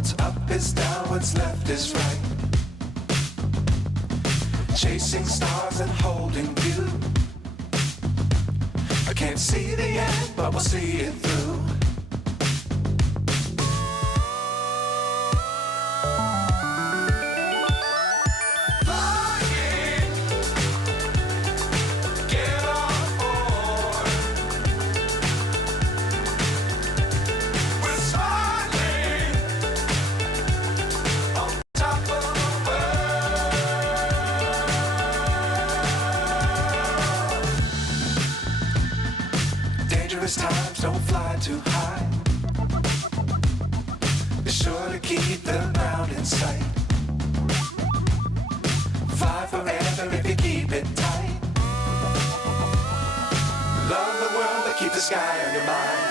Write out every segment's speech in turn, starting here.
What's up is down, what's left is right. Chasing stars and holding you. I can't see the end, but we'll see it through. Times don't fly too high. Be sure to keep the ground in sight. Fly forever if you keep it tight. Love the world but keep the sky on your mind.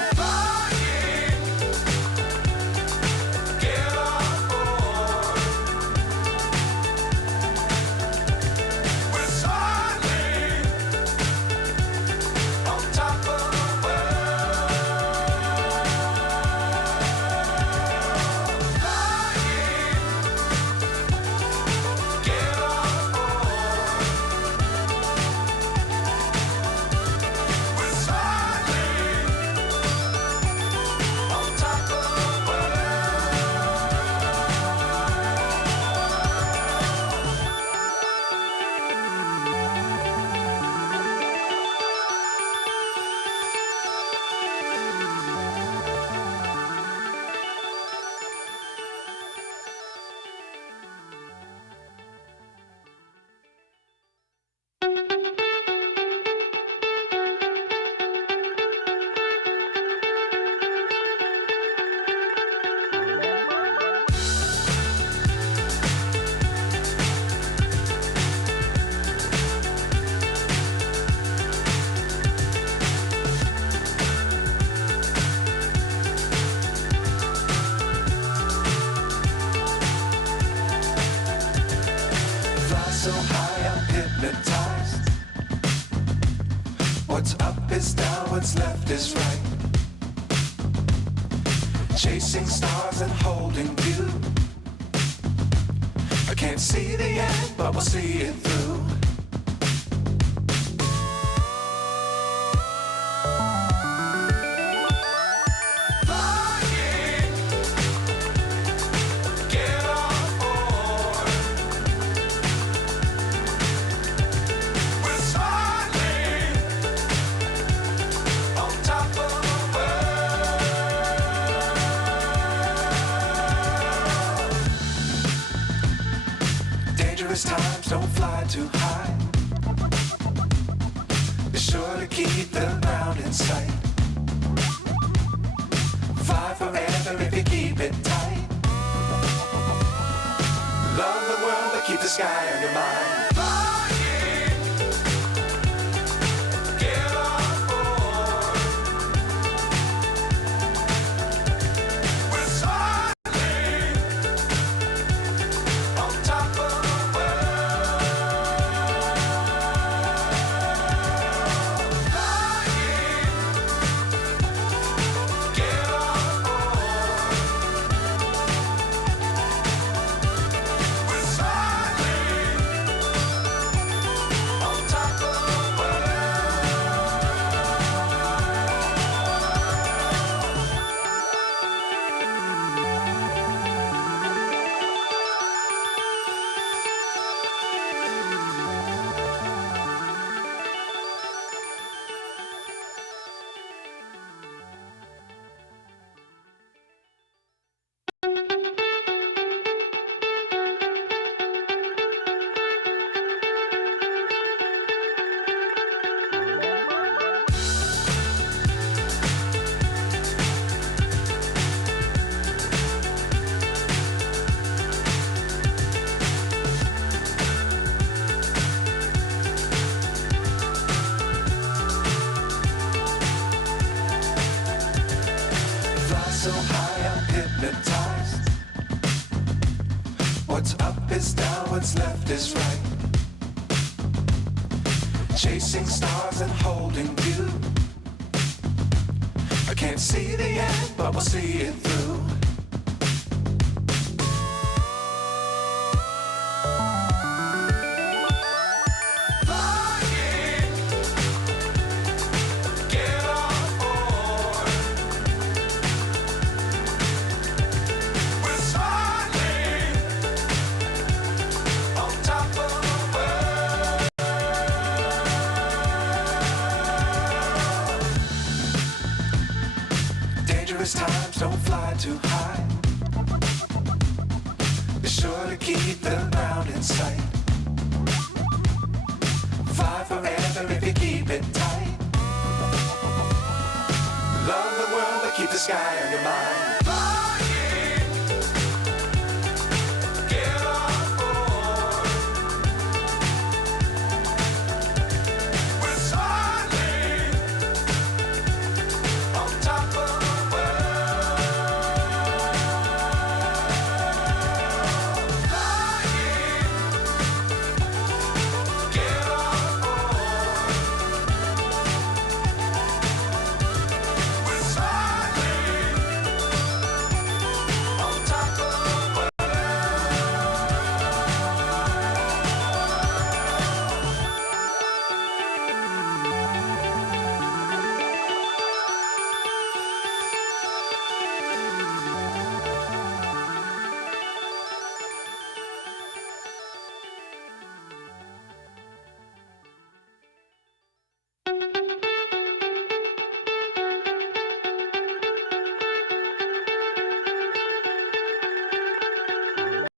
So high I'm hypnotized. What's up is down, what's left is right. Chasing stars and holding you. I can't see the end, but we'll see it through. Times don't fly too high. Be sure to keep the ground in sight. Fly forever if you keep it tight. Love the world but keep the sky on your mind. So high I'm hypnotized. What's up is down, what's left is right. Chasing stars and holding you. I can't see the end, but we'll see it through. don't fly too high. Be sure to keep the ground in sight. Fly forever if you keep it tight. Love the world, but keep the sky on your mind. Fly